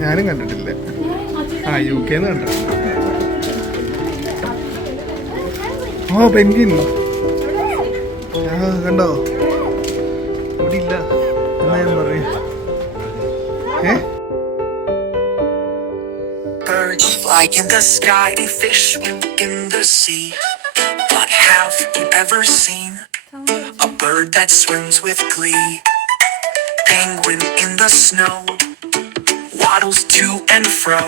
ഞാനും കണ്ടിട്ടില്ല. UK കണ്ടു. ഓ പെൻഗിൻ കണ്ടോ? ഇവിടെ ഇല്ല എന്നാ ഞാൻ പറയും. Birds fly in the sky, fish swim in the sea. But have you ever seen a bird that swims with glee? Penguin in the snow, waddles to and fro,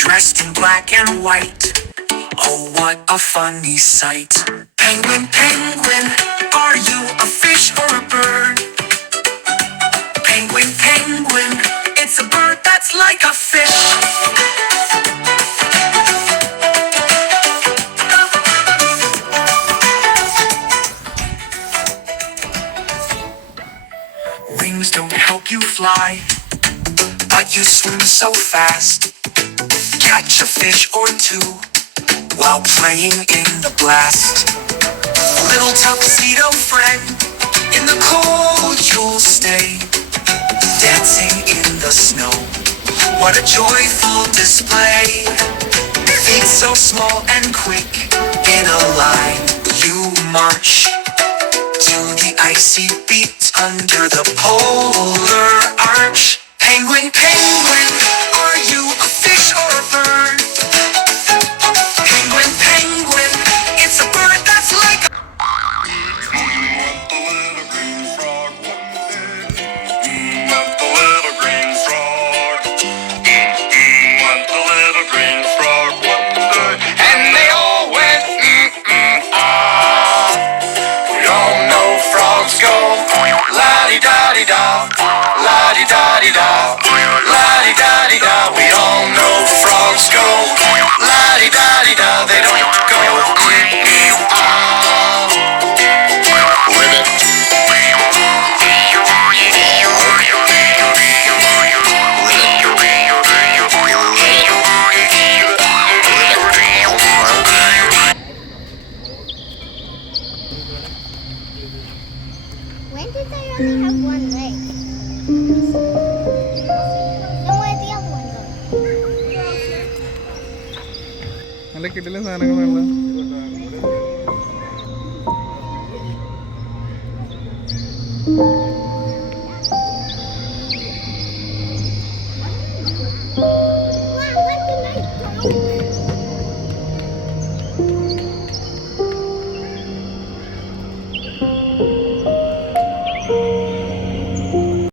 dressed in black and white. Oh, what a funny sight. Penguin, penguin, are you a fish or a bird? Penguin, penguin, it's a bird that's like a fish. Wings don't help you fly, but you swim so fast. Catch a fish or two while playing in the blast. Little tuxedo friend, in the cold you'll stay, dancing in the snow. What a joyful display. Feet so small and quick, in a line you march to the icy beat under the polar arch. Penguin, penguin, are you a fish or a bird? Penguin, penguin, it's a bird that's like a... And they all went, We all know frogs go la-di-da-di-da, la-di-da-di-da, la-di-da-di-da. We all know frogs go la-di-da-di-da. They don't go When did they only have one leg? Then where'd the other one go? നല്ല കിടിലൻ സാധനങ്ങളാണല്ലോ.